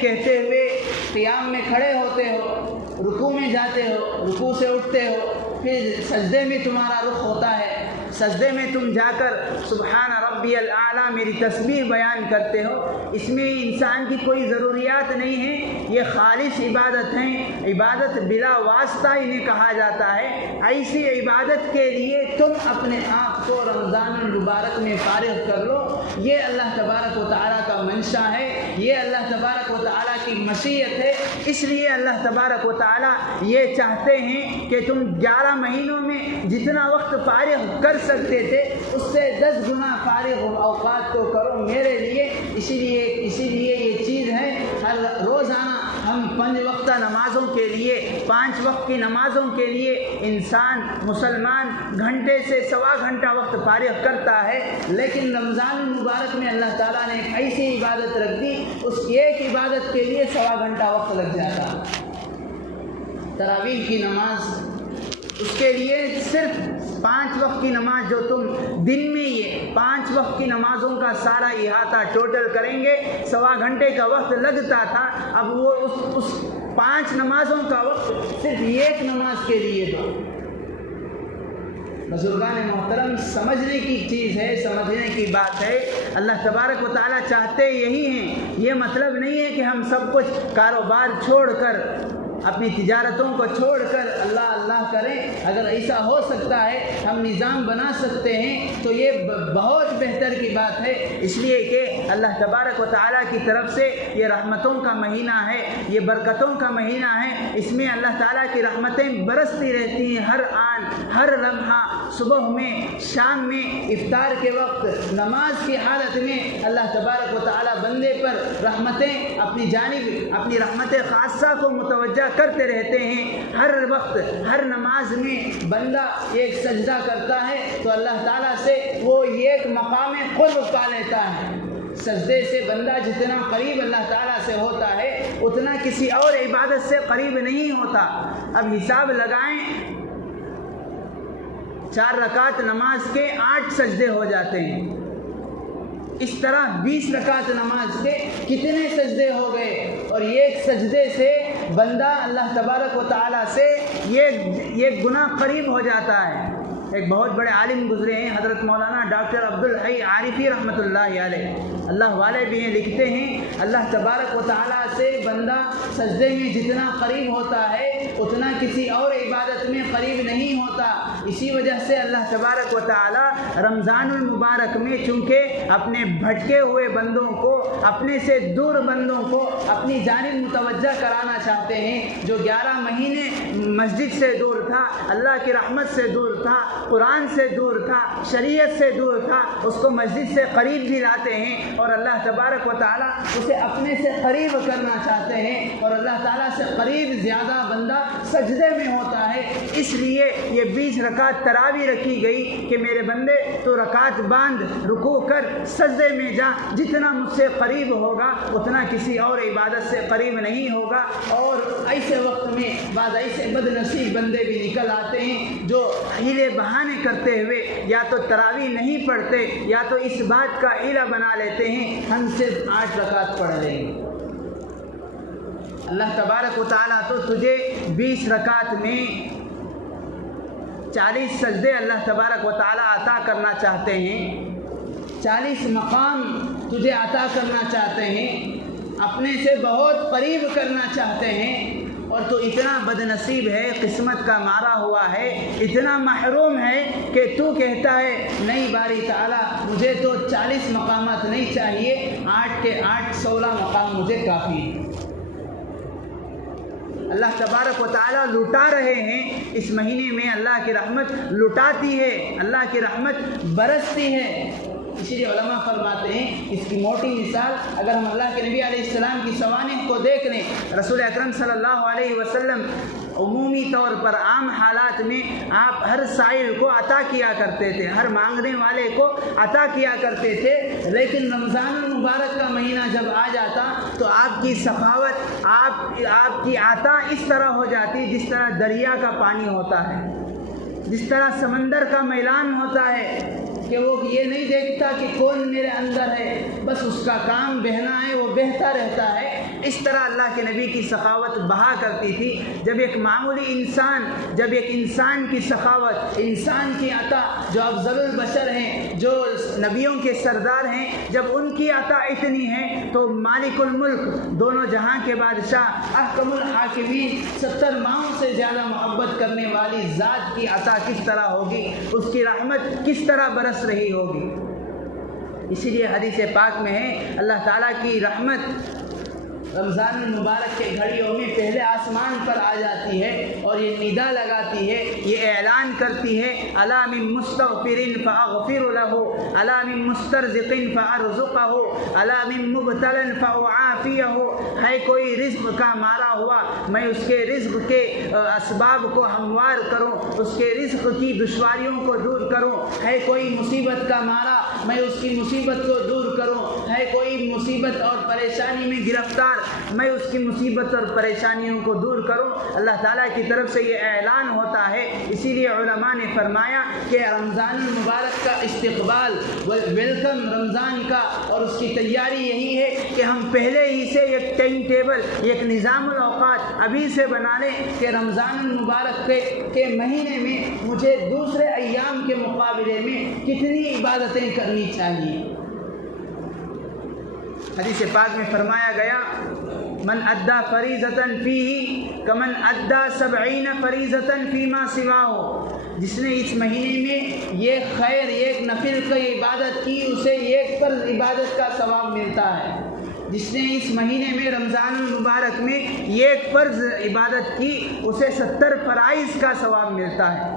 کہتے ہوئے قیام میں کھڑے ہوتے ہو، رکوع میں جاتے ہو، رکوع سے اٹھتے ہو، پھر سجدے میں تمہارا رخ ہوتا ہے، سجدے میں تم جا کر سبحان ربی الاعلیٰ میری تسبیح بیان کرتے ہو۔ اس میں انسان کی کوئی ضروریات نہیں ہے، یہ خالص عبادت ہیں، عبادت بلا واسطہ انہیں کہا جاتا ہے۔ ایسی عبادت کے لیے تم اپنے آپ کو رمضان المبارک میں فارغ کر لو، یہ اللہ تبارک و تعالیٰ کا منشا ہے، یہ اللہ تبارک و تعالیٰ کی مشیت ہے۔ اس لیے اللہ تبارک و تعالیٰ یہ چاہتے ہیں کہ تم 11 مہینوں میں جتنا وقت فارغ کر سکتے تھے اس سے 10 گنا فارغ اوقات کو کرو میرے لیے۔ اسی لیے یہ چیز ہے، ہر روزانہ ہم 5 وقتہ نمازوں کے لیے، 5 وقت کی نمازوں کے لیے انسان مسلمان گھنٹے سے سوا گھنٹہ وقت فارغ کرتا ہے، لیکن رمضان المبارک میں اللہ تعالیٰ نے ایک ایسی عبادت رکھ دی، اس ایک عبادت کے لیے سوا گھنٹہ وقت لگ جاتا۔ تراویح کی نماز اس کے لیے صرف 5 وقت کی نماز جو تم دن میں یہ 5 وقت کی نمازوں کا سارا احاطہ ٹوٹل کریں گے، 1.25 گھنٹے کا وقت لگتا تھا، اب وہ اس 5 نمازوں کا وقت صرف ایک نماز کے لیے دو۔ بزرگان محترم، سمجھنے کی چیز ہے، سمجھنے کی بات ہے۔ اللہ تبارک و تعالیٰ چاہتے یہی ہیں۔ یہ مطلب نہیں ہے کہ ہم سب کچھ کاروبار چھوڑ کر، اپنی تجارتوں کو چھوڑ کر اللہ اللہ کریں۔ اگر ایسا ہو سکتا ہے، ہم نظام بنا سکتے ہیں تو یہ بہت بہتر کی بات ہے، اس لیے کہ اللہ تبارک و تعالیٰ کی طرف سے یہ رحمتوں کا مہینہ ہے، یہ برکتوں کا مہینہ ہے۔ اس میں اللہ تعالیٰ کی رحمتیں برستی رہتی ہیں، ہر آن ہر لمحہ، صبح میں، شام میں، افطار کے وقت، نماز کی حالت میں اللہ تبارک و تعالیٰ بندے پر رحمتیں اپنی جانب، اپنی رحمت خاصہ کو متوجہ کرتے رہتے ہیں۔ ہر وقت، ہر نماز میں بندہ ایک سجدہ کرتا ہے تو اللہ تعالیٰ سے وہ ایک مقام قرب پا لیتا ہے۔ سجدے سے بندہ جتنا قریب اللہ تعالیٰ سے ہوتا ہے، اتنا کسی اور عبادت سے قریب نہیں ہوتا۔ اب حساب لگائیں، 4 رکعت نماز کے 8 سجدے ہو جاتے ہیں، اس طرح 20 رکعت نماز کے کتنے سجدے ہو گئے، اور ایک سجدے سے بندہ اللہ تبارک و تعالیٰ سے یہ گناہ قریب ہو جاتا ہے۔ ایک بہت بڑے عالم گزرے ہیں، حضرت مولانا ڈاکٹر عبدالحی عارفی رحمۃ اللہ علیہ، اللہ والے بھی ہیں، لکھتے ہیں اللہ تبارک و تعالیٰ سے بندہ سجدے میں جتنا قریب ہوتا ہے اتنا کسی اور عبادت میں قریب نہیں ہوتا۔ اسی وجہ سے اللہ تبارک و تعالیٰ رمضان المبارک میں چونکہ اپنے بھٹکے ہوئے بندوں کو، اپنے سے دور بندوں کو اپنی جانب متوجہ کرانا چاہتے ہیں۔ جو 11 مہینے مسجد سے دور تھا، اللہ کی رحمت سے دور تھا، قرآن سے دور تھا، شریعت سے دور تھا، اس کو مسجد سے قریب بھی لاتے ہیں، اور اللہ تبارک و تعالیٰ اسے اپنے سے قریب کرنا چاہتے ہیں، اور اللہ تعالیٰ سے قریب زیادہ بندہ سجدے میں ہوتا ہے۔ اس لیے یہ 20 رکعت تراویح رکھی گئی کہ میرے بندے تو رکعت باندھ، رکوع کر، سجدے میں جا، جتنا مجھ سے قریب ہوگا اتنا کسی اور عبادت سے قریب نہیں ہوگا۔ اور ایسے وقت میں بعض ایسے بد نصیب بندے بھی نکل آتے ہیں جو ہیلے بہانے کرتے ہوئے یا تو تراویح نہیں پڑھتے، یا تو اس بات کا ہیلا بنا لیتے ہیں ہم صرف 8 رکعت پڑھ لیں گے۔ اللہ تبارک و تعالیٰ تو تجھے 20 رکعت میں 40 سجدے اللہ تبارک و تعالیٰ عطا کرنا چاہتے ہیں، 40 مقام تجھے عطا کرنا چاہتے ہیں، اپنے سے بہت قریب کرنا چاہتے ہیں، اور تو اتنا بد نصیب ہے، قسمت کا مارا ہوا ہے، اتنا محروم ہے کہ تو کہتا ہے نہیں باری تعالیٰ مجھے تو 40 مقامات نہیں چاہیے، 8 کے 8 16 مقام مجھے کافی ہے۔ اللہ تبارک و تعالیٰ لٹا رہے ہیں، اس مہینے میں اللہ کی رحمت لٹاتی ہے، اللہ کی رحمت برستی ہے۔ اسی لیے علماء فرماتے ہیں اس کی موٹی مثال اگر ہم اللہ کے نبی علیہ السلام کی سوانح کو دیکھ لیں، رسول اکرم صلی اللہ علیہ وسلم عمومی طور پر عام حالات میں آپ ہر سائل کو عطا کیا کرتے تھے، ہر مانگنے والے کو عطا کیا کرتے تھے، لیکن رمضان المبارک کا مہینہ جب آ جاتا تو آپ کی سخاوت، آپ کی عطا اس طرح ہو جاتی جس طرح دریا کا پانی ہوتا ہے، جس طرح سمندر کا میلان ہوتا ہے کہ وہ یہ نہیں دیکھتا کہ کون میرے اندر ہے، بس اس کا کام بہنا ہے، وہ بہتا رہتا ہے۔ اس طرح اللہ کے نبی کی سخاوت بہا کرتی تھی۔ جب ایک معمولی انسان، جب ایک انسان کی سخاوت، انسان کی عطا، جو افضل البشر ہیں، جو نبیوں کے سردار ہیں، جب ان کی عطا اتنی ہے تو مالک الملک، دونوں جہاں کے بادشاہ، احکم الحاکمین، 70 ماہوں سے زیادہ محبت کرنے والی ذات کی عطا کس طرح ہوگی، اس کی رحمت کس طرح برس رہی ہوگی۔ اسی لیے حدیث پاک میں ہے اللہ تعالیٰ کی رحمت رمضان المبارک کے گھڑیوں میں پہلے آسمان پر آ جاتی ہے اور یہ ندا لگاتی ہے، یہ اعلان کرتی ہے الا من مستغفر فاغفر له، الا من مسترزق فارزقه، الا من مبتلا فاعافيه۔ ہے کوئی رزق کا مارا ہوا، میں اس کے رزق کے اسباب کو ہموار کروں، اس کے رزق کی دشواریوں کو دور کروں۔ ہے کوئی مصیبت کا مارا، میں اس کی مصیبت کو دور کروں۔ ہے کوئی مصیبت اور پریشانی میں گرفتار، میں اس کی مصیبت اور پریشانیوں کو دور کروں۔ اللہ تعالیٰ کی طرف سے یہ اعلان ہوتا ہے۔ اسی لیے علماء نے فرمایا کہ رمضان المبارک کا استقبال، ویلکم رمضان کا اور اس کی تیاری یہی ہے کہ ہم پہلے ہی سے ایک ٹائم ٹیبل، ایک نظام الاوقات ابھی سے بنا لیں کہ رمضان المبارک کے مہینے میں مجھے دوسرے ایام کے مقابلے میں کتنی عبادتیں کرنی چاہیے۔ حدیث پاک میں فرمایا گیا من ادا فریضۃ فیہ کمن ادا 70 فریضۃ فیما سواہ، جس نے اس مہینے میں یہ خیر، ایک نفل کی عبادت کی، اسے ایک فرض عبادت کا ثواب ملتا ہے۔ جس نے اس مہینے میں رمضان المبارک میں ایک فرض عبادت کی، اسے 70 فرائض کا ثواب ملتا ہے۔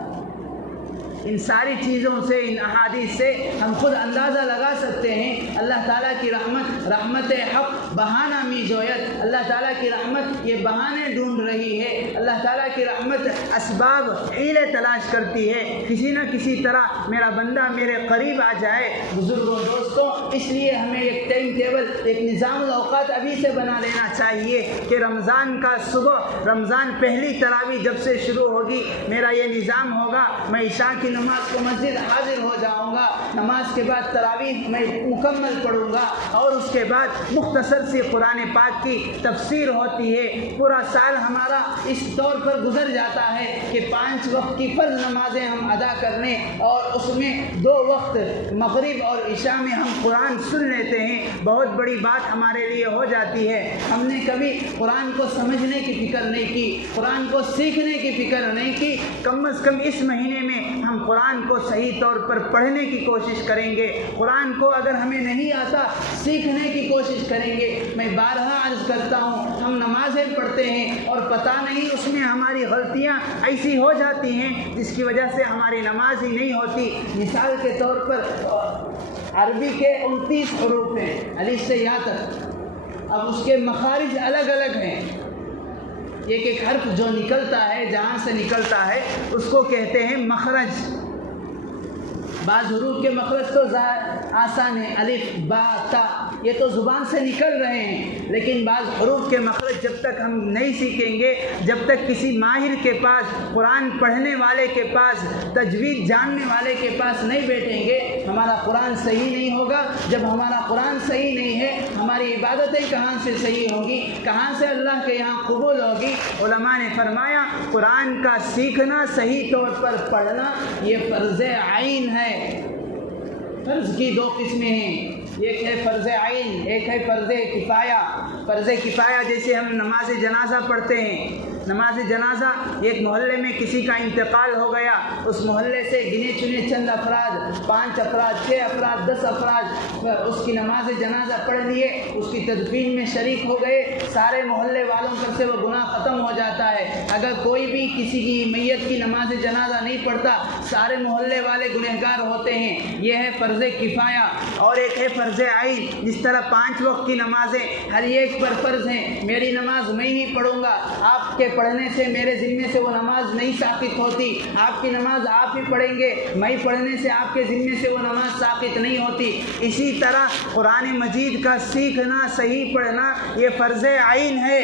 ان ساری چیزوں سے، ان احادیث سے ہم خود اندازہ لگا سکتے ہیں اللہ تعالیٰ کی رحمت حق بہانہ می جویت، اللہ تعالیٰ کی رحمت یہ بہانے ڈھونڈ رہی ہے، اللہ تعالیٰ کی رحمت اسباب حیلے تلاش کرتی ہے، کسی نہ کسی طرح میرا بندہ میرے قریب آ جائے۔ بزرگوں، دوستوں، اس لیے ہمیں ایک ٹائم ٹیبل، ایک نظام الاوقات ابھی سے بنا لینا چاہیے کہ رمضان کا صبح، رمضان پہلی تراویح جب سے شروع ہوگی، میرا یہ نظام ہوگا، میں عشاء کی نماز کو مسجد حاضر ہو جاؤں گا، نماز کے بعد تراویح میں مکمل پڑھوں گا، اور اس کے بعد مختصر سی قرآن پاک کی تفسیر ہوتی ہے۔ پورا سال ہمارا اس طور پر گزر جاتا ہے کہ 5 وقت کی فرض نمازیں ہم ادا کرنے، اور اس میں 2 وقت مغرب اور عشاء میں ہم قرآن سن لیتے ہیں، بہت بڑی بات ہمارے لیے ہو جاتی ہے۔ ہم نے کبھی قرآن کو سمجھنے کی فکر نہیں کی، قرآن کو سیکھنے کی فکر نہیں کی۔ کم از کم اس مہینے میں ہم قرآن کو صحیح طور پر پڑھنے کی کوشش کریں گے، قرآن کو اگر ہمیں نہیں آتا سیکھنے کی کوشش کریں گے۔ میں بارہا عرض کرتا ہوں، ہم نمازیں پڑھتے ہیں اور پتہ نہیں اس میں ہماری غلطیاں ایسی ہو جاتی ہیں جس کی وجہ سے ہماری نماز ہی نہیں ہوتی۔ مثال کے طور پر عربی کے 29 حروف ہیں الف سے یا تک، اب اس کے مخارج الگ الگ ہیں۔ ایک ایک حرف جو نکلتا ہے، جہاں سے نکلتا ہے، اس کو کہتے ہیں مخرج۔ بعض حروف کے مخرج تو آسان ہے، الف با تا، یہ تو زبان سے نکل رہے ہیں، لیکن بعض حروف کے مخرج جب تک ہم نہیں سیکھیں گے، جب تک کسی ماہر کے پاس، قرآن پڑھنے والے کے پاس، تجوید جاننے والے کے پاس نہیں بیٹھیں گے، ہمارا قرآن صحیح نہیں ہوگا۔ جب ہمارا قرآن صحیح نہیں ہے، ہماری عبادتیں کہاں سے صحیح ہوگی، کہاں سے اللہ کے یہاں قبول ہوگی؟ علماء نے فرمایا قرآن کا سیکھنا، صحیح طور پر پڑھنا، یہ فرض عین ہے۔ فرض کی 2 قسمیں ہیں، ایک ہے فرض عین، ایک ہے فرض کفایہ۔ فرض کفایہ جیسے ہم نماز جنازہ پڑھتے ہیں، نماز جنازہ ایک محلے میں کسی کا انتقال ہو گیا، اس محلے سے گنے چنے چند افراد، 5 افراد، 6 افراد، 10 افراد اس کی نماز جنازہ پڑھ لیے، اس کی تدفین میں شریک ہو گئے، سارے محلے والوں پر سے وہ گناہ ختم ہو جاتا ہے۔ اگر کوئی بھی کسی کی میت کی نماز جنازہ نہیں پڑھتا، سارے محلے والے گنہگار ہوتے ہیں۔ یہ ہے فرض کفایہ۔ اور ایک ہے فرض عین، جس طرح 5 وقت کی نمازیں ہر ایک پر فرض ہیں، میری نماز میں ہی پڑھوں گا، آپ کے پڑھنے سے میرے ذمے سے وہ نماز نہیں ساقط ہوتی، آپ کی نماز آپ ہی پڑھیں گے، میں پڑھنے سے آپ کے ذمے سے وہ نماز ساقط نہیں ہوتی۔ اسی طرح قرآن مجید کا سیکھنا، صحیح پڑھنا، یہ فرض عین ہے۔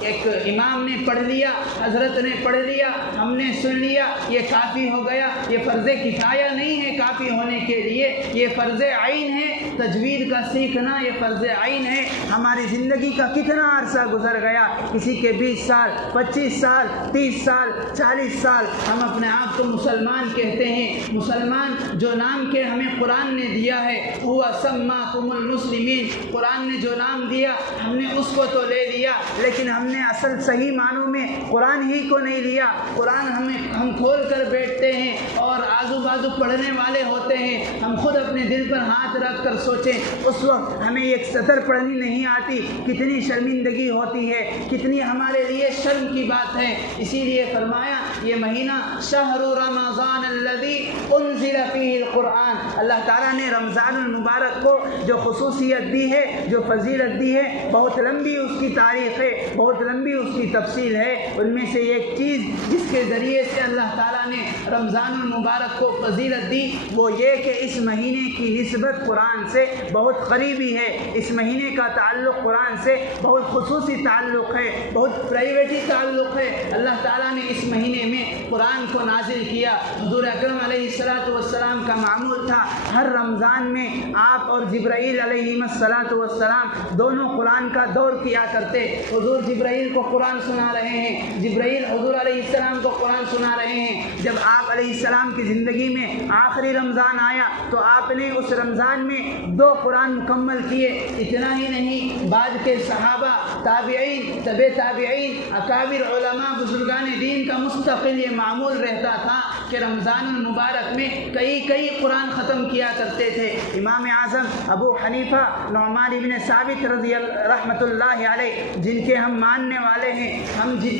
ایک امام نے پڑھ لیا، حضرت نے پڑھ لیا، ہم نے سن لیا، یہ کافی ہو گیا، یہ فرض کفایہ نہیں ہے کافی ہونے کے لیے، یہ فرض عین ہے۔ تجوید کا سیکھنا یہ فرض عین ہے۔ ہماری زندگی کا کتنا عرصہ گزر گیا، کسی کے 20 سال، 25 سال، 30 سال، 40 سال، ہم اپنے آپ کو مسلمان کہتے ہیں۔ مسلمان جو نام کے ہمیں قرآن نے دیا ہے، ہوا سماکم المسلمین، قرآن نے جو نام دیا ہم نے اس کو تو لے لیا، لیکن ہم نے اصل صحیح معنوں میں قرآن ہی کو نہیں لیا۔ قرآن ہم کھول کر بیٹھتے ہیں اور آزو بازو پڑھنے والے ہوتے ہیں، ہم خود اپنے دل پر ہاتھ رکھ کر سوچیں، اس وقت ہمیں ایک سطر پڑھنی نہیں آتی، کتنی شرمندگی ہوتی ہے، کتنی ہمارے لیے شرم کی بات ہے۔ اسی لیے فرمایا یہ مہینہ شہر رمضان الذی انزل فیہ القرآن، اللہ تعالیٰ نے رمضان المبارک کو جو خصوصیت دی ہے، جو فضیلت دی ہے، بہت لمبی اس کی تاریخ ہے، بہت لمبی اس کی تفصیل ہے۔ ان میں سے ایک چیز جس کے ذریعے سے اللہ تعالیٰ نے رمضان المبارک کو فضیلت فضیلت دی وہ یہ کہ اس مہینے کی نسبت قرآن سے بہت قریبی ہے، اس مہینے کا تعلق قرآن سے بہت خصوصی تعلق ہے، بہت پرائیویٹی تعلق ہے۔ اللہ تعالیٰ نے اس مہینے میں قرآن کو نازل کیا۔ حضور اکرم علیہ السلام کا معمول تھا ہر رمضان میں آپ اور جبرائیل علیہ السلام دونوں قرآن کا دور کیا کرتے۔ حضور جبرائیل کو قرآن سنا رہے ہیں، جبرائیل حضور علیہ السلام کو قرآن سنا رہے ہیں۔ جب آپ علیہ السلام کی زندگی میں آخری رمضان آیا تو آپ نے اس رمضان میں 2 قرآن مکمل کیے۔ اتنا ہی نہیں، بعد کے صحابہ، تابعین، طبع تابعین، اکابر علماء، بزرگان دین کا مستقل یہ معمول رہتا تھا کہ رمضان المبارک میں کئی قرآن ختم کیا کرتے تھے۔ امام اعظم ابو حنیفہ نعمان بن ثابت رحمۃ اللہ علیہ، جن کے ہم ماننے والے ہیں، ہم جن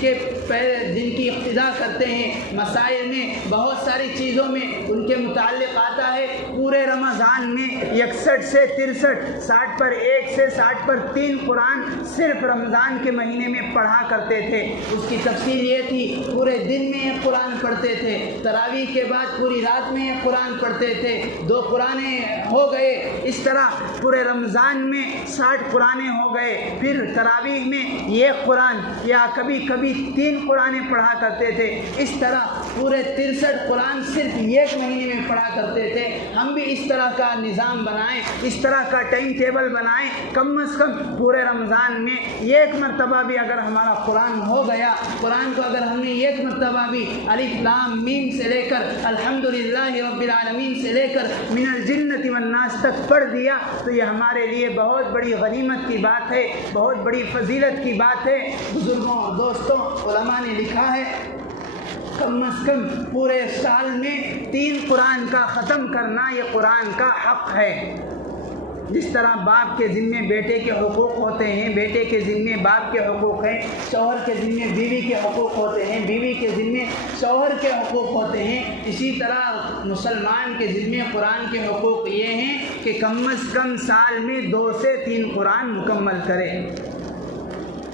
کی اقتداء کرتے ہیں، مسائل میں بہت ساری چیزوں میں ان کے متعلق آتا ہے۔ پورے رمضان میں 61 سے 63، 60 پر 1 سے 60 پر 3 قرآن صرف رمضان کے مہینے میں پڑھا کرتے تھے۔ اس کی تفصیل یہ تھی، پورے دن میں ایک قرآن پڑھتے تھے، تراویح کے بعد پوری رات میں ایک قرآن پڑھتے تھے، 2 قرآن ہو گئے۔ اس طرح پورے رمضان میں 60 قرآن ہو گئے، پھر تراویح میں 1 قرآن یا کبھی 3 قرآن پڑھا کرتے تھے۔ اس طرح پورے 63 قرآن صرف 1 مہینے میں پڑھا کرتے تھے۔ ہم بھی اس طرح کا نظام بنائیں، اس طرح کا ٹائم ٹیبل بنائیں، کم از کم پورے رمضان میں 1 مرتبہ بھی اگر ہمارا قرآن ہو گیا، قرآن کو اگر ہم نے 1 مرتبہ بھی الف لام میم سے لے کر الحمدللہ رب العالمین سے لے کر من الجنۃ والناس تک پڑھ دیا تو یہ ہمارے لیے بہت بڑی غنیمت کی بات ہے، بہت بڑی فضیلت کی بات ہے۔ بزرگوں اور دوستوں، علماء نے لکھا ہے کم از کم پورے سال میں 3 قرآن کا ختم کرنا یہ قرآن کا حق ہے۔ جس طرح باپ کے ذمے بیٹے کے حقوق ہوتے ہیں، بیٹے کے ذمے باپ کے حقوق ہیں، شوہر کے ذمے بیوی کے حقوق ہوتے ہیں، بیوی کے ذمے شوہر کے حقوق ہوتے ہیں، اسی طرح مسلمان کے ذمے قرآن کے حقوق یہ ہیں کہ کم از کم سال میں 2 سے 3 قرآن مکمل کرے۔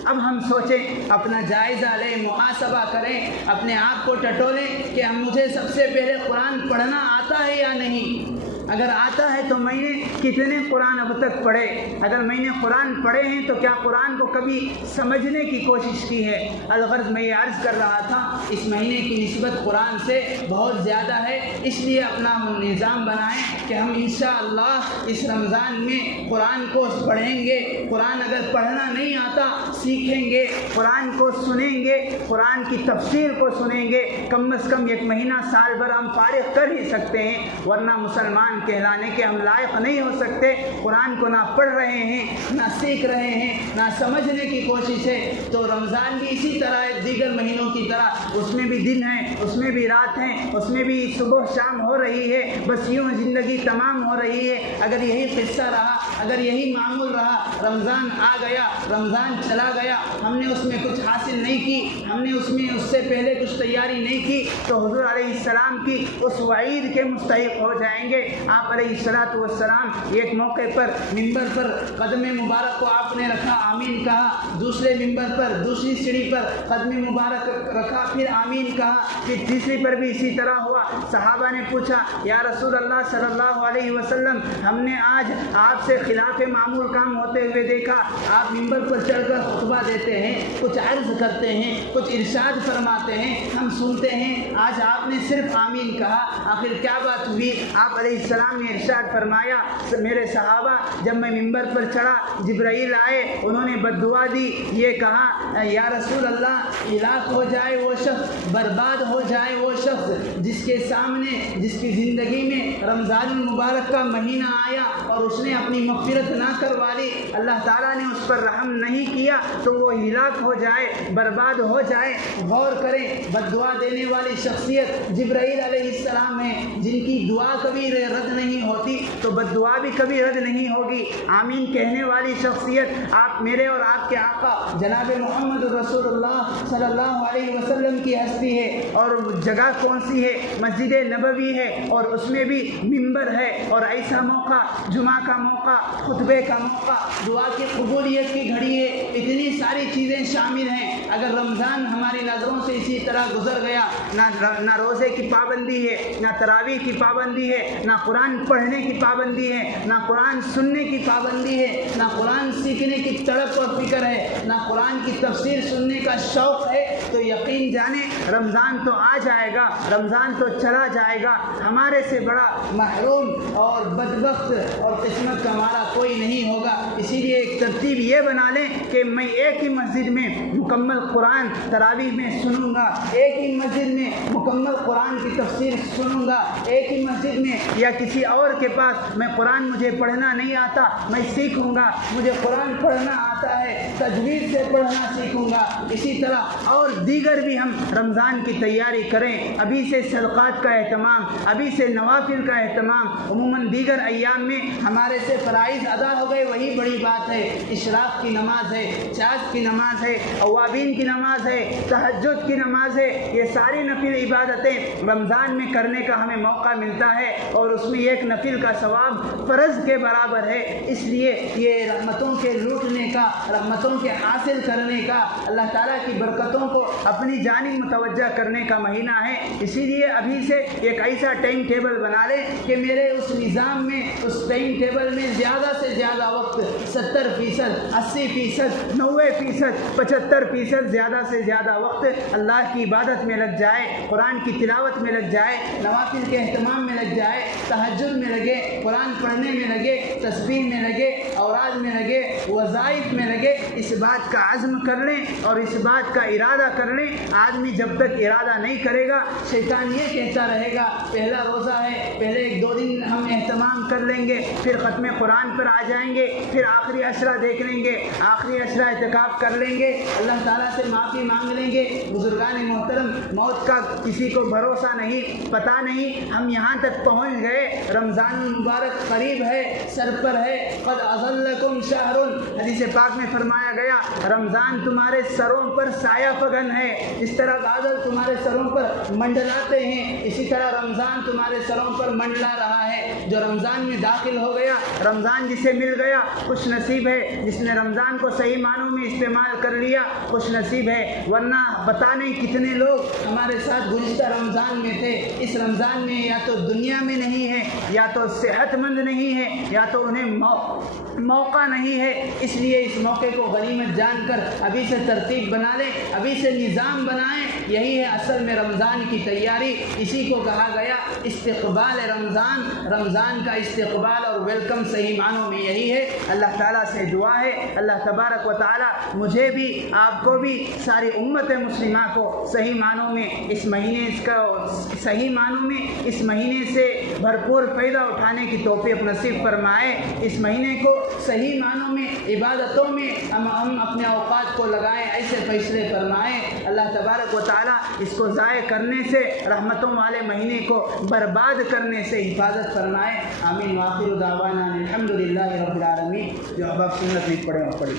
اب ہم سوچیں، اپنا جائزہ لیں، محاسبہ کریں، اپنے آپ کو ٹٹولیں کہ مجھے سب سے پہلے قرآن پڑھنا آتا ہے یا نہیں۔ اگر آتا ہے تو میں نے کتنے قرآن اب تک پڑھے؟ اگر میں نے قرآن پڑھے ہیں تو کیا قرآن کو کبھی سمجھنے کی کوشش کی ہے؟ الغرض میں یہ عرض کر رہا تھا اس مہینے کی نسبت قرآن سے بہت زیادہ ہے، اس لیے اپنا نظام بنائیں کہ ہم انشاءاللہ اس رمضان میں قرآن کو پڑھیں گے۔ قرآن اگر پڑھنا نہیں آتا سیکھیں گے، قرآن کو سنیں گے، قرآن کی تفسیر کو سنیں گے، کم از کم 1 مہینہ سال بھر ہم فارغ کر ہی سکتے ہیں، ورنہ مسلمان کہلانے کے ہم لائق نہیں ہو سکتے۔ قرآن کو نہ پڑھ رہے ہیں، نہ سیکھ رہے ہیں، نہ سمجھنے کی کوشش ہے۔ تو رمضان بھی اسی طرح ہے، دیگر مہینوں کی طرح، اس میں بھی دن ہے، اس میں بھی رات ہے، اس میں بھی صبح شام ہو رہی ہے، بس یوں زندگی تمام ہو رہی ہے۔ اگر یہی قصہ رہا، اگر یہی معمول رہا، رمضان آ گیا، رمضان چلا گیا، ہم نے اس میں کچھ حاصل نہیں کی، ہم نے اس سے پہلے کچھ تیاری نہیں کی، تو حضور علیہ السلام کی اس وعید کے مستحق ہو جائیں گے۔ آپ علیہ السلام ایک موقع پر ممبر پر قدم مبارک کو آپ نے رکھا، آمین کہا، دوسرے ممبر پر دوسری سیڑھی پر قدم مبارک رکھا، پھر آمین کہا، پھر تیسری پر بھی اسی طرح ہوا۔ صحابہ نے پوچھا یا رسول اللہ صلی اللہ علیہ وسلم، ہم نے آج آپ سے خلاف معمول کام ہوتے ہوئے دیکھا، آپ ممبر پر چڑھ کر خطبہ دیتے ہیں، کچھ عرض کرتے ہیں، کچھ ارشاد فرماتے ہیں، ہم سنتے ہیں، آج آپ نے صرف آمین کہا، آخر کیا بات ہوئی؟ آپ علیہ السلام نے ارشاد فرمایا، میرے صحابہ جب میں ممبر پر چڑھا جبرائیل آئے، انہوں نے بد دعا دی، یہ کہا یا رسول اللہ ہلاک ہو جائے وہ شخص، برباد ہو جائے وہ شخص جس کے سامنے، جس کی زندگی میں رمضان المبارک کا مہینہ آیا اور اس نے اپنی مغفرت نہ کروا لی، اللہ تعالیٰ نے اس پر رحم نہیں کیا تو وہ ہلاک ہو جائے، برباد ہو جائے۔ غور کریں، بد دعا دینے والی شخصیت جبرائیل علیہ السلام ہے، جن کی دعا کبھی رد رد نہیں ہوتی تو بد دعا بھی کبھی رد نہیں ہوگی۔ آمین کہنے والی شخصیت آپ میرے اور آپ کے آقا جناب محمد رسول اللہ صلی اللہ علیہ وسلم کی ہستی ہے۔ اور جگہ کون سی ہے؟ مسجد نبوی ہے، اور اس میں بھی ممبر ہے، اور ایسا موقع جمعہ کا موقع، خطبے کا موقع، دعا کی قبولیت کی گھڑی ہے، اتنی ساری چیزیں شامل ہیں۔ اگر رمضان ہماری نظروں سے اسی طرح گزر گیا، نہ روزے کی پابندی ہے، نہ تراویح کی پابندی ہے، نہ قرآن پڑھنے کی پابندی ہے، نہ قرآن سننے کی پابندی ہے، نہ قرآن سیکھنے کی تڑپ اور فکر ہے، نہ قرآن کی تفسیر سننے کا شوق ہے، تو یقین جانیں رمضان تو آ جائے گا، رمضان تو چلا جائے گا، ہمارے سے بڑا محروم اور بدبخت اور قسمت کا ہمارا کوئی نہیں ہوگا۔ اسی لیے ایک ترتیب یہ بنا لیں کہ میں ایک ہی مسجد میں مکمل قرآن تراویح میں سنوں گا، ایک ہی مسجد میں مکمل قرآن کی تفسیر سنوں گا، ایک ہی مسجد میں یا کسی اور کے پاس میں قرآن مجھے پڑھنا نہیں آتا میں سیکھوں گا، مجھے قرآن پڑھنا آتا ہے تجوید سے پڑھنا سیکھوں گا۔ اسی طرح اور دیگر بھی ہم رمضان کی تیاری کریں، ابھی سے صدقات کا اہتمام، ابھی سے نوافل کا اہتمام۔ عموماً دیگر ایام میں ہمارے سے فرائض ادا ہو گئے، وہی بڑی بات ہے۔ اشراق کی نماز ہے، چاش کی نماز ہے، اوابین کی نماز ہے، تہجد کی نماز ہے، یہ ساری نفل عبادتیں رمضان میں کرنے کا ہمیں موقع ملتا ہے، اور اس میں ایک نفل کا ثواب فرض کے برابر ہے۔ اس لیے یہ رحمتوں کے لوٹنے کا، رحمتوں کے حاصل کرنے کا، اللہ تعالیٰ کی برکتوں کو اپنی جانب متوجہ کرنے کا مہینہ ہے۔ اسی لیے ابھی سے ایک ایسا ٹائم ٹیبل بنا لیں کہ میرے اس نظام میں، اس ٹائم ٹیبل میں زیادہ سے زیادہ وقت 70%، 80%، 90%، 75% زیادہ سے زیادہ وقت اللہ کی عبادت میں لگ جائے، قرآن کی تلاوت میں لگ جائے، نوافل کے اہتمام میں لگ جائے، تہجد میں لگے، قرآن پڑھنے میں لگے، تسبیح میں لگے، اوراد میں لگے، وظائف میں لگے۔ اس بات کا عزم کر لیں اور اس بات کا ارادہ کر لیں۔ آدمی جب تک ارادہ نہیں کرے گا شیطان یہ کہتا رہے گا پہلا روزہ ہے، پہلے 1-2 دن ہم اہتمام کر لیں گے، پھر ختم قرآن پر آ جائیں گے، پھر آخری عشرہ دیکھ لیں گے، آخری عشرہ اعتکاف کر لیں گے، اللہ تعالیٰ سے معافی مانگ لیں گے۔ بزرگان محترم، موت کا کسی کو بھروسہ نہیں، پتہ نہیں، ہم یہاں تک پہنچ گئے، رمضان مبارک قریب ہے، سر پر ہے۔ قد اظلکم شہر، حدیث پاک میں فرمایا گیا رمضان تمہارے سروں پر سایہ فگن ہے، اس طرح بادل تمہارے سروں پر منڈلاتے ہیں، اسی طرح رمضان تمہارے سروں پر منڈلا رہا ہے۔ جو رمضان میں داخل ہو گیا، رمضان جسے مل گیا خوش نصیب ہے، جس نے رمضان کو صحیح معنوں میں استعمال کر لیا خوش نصیب ہے۔ ورنہ بتا نہیں کتنے لوگ ہمارے ساتھ گزشتہ رمضان میں تھے، اس رمضان میں یا تو دنیا میں نہیں ہے، یا تو صحت مند نہیں ہے، یا تو انہیں موقع نہیں ہے۔ اس لیے اس موقع کو غنیمت جان کر ابھی سے ترتیب بنا لیں، ابھی سے نظام بنائیں، یہی ہے اصل میں رمضان کی تیاری۔ اسی کو کہا گیا استقبال رمضان، رمضان کا استقبال اور ویلکم صحیح معنوں میں یہی ہے۔ اللہ تعالیٰ سے دعا ہے اللہ تبارک و تعالیٰ مجھے بھی، آپ کو بھی، ساری امت مسلمہ کو صحیح معنوں میں اس مہینے صحیح معنوں میں اس مہینے سے بھرپور فائدہ اٹھانے کی توفیق نصیب فرمائے۔ اس مہینے کو صحیح معنوں میں عبادتوں میں ہم اپنے اوقات کو لگائیں، ایسے فیصلے فرمائیں۔ اللہ تبارک و تعالیٰ اس کو ضائع کرنے سے، رحمتوں والے مہینے کو برباد کرنے سے حفاظت فرمائے۔ آمین۔ وآخر دعوانا الحمد للہ رب العالمین۔ جو اب آپ سنت نہیں پڑھیں وہ پڑھیں۔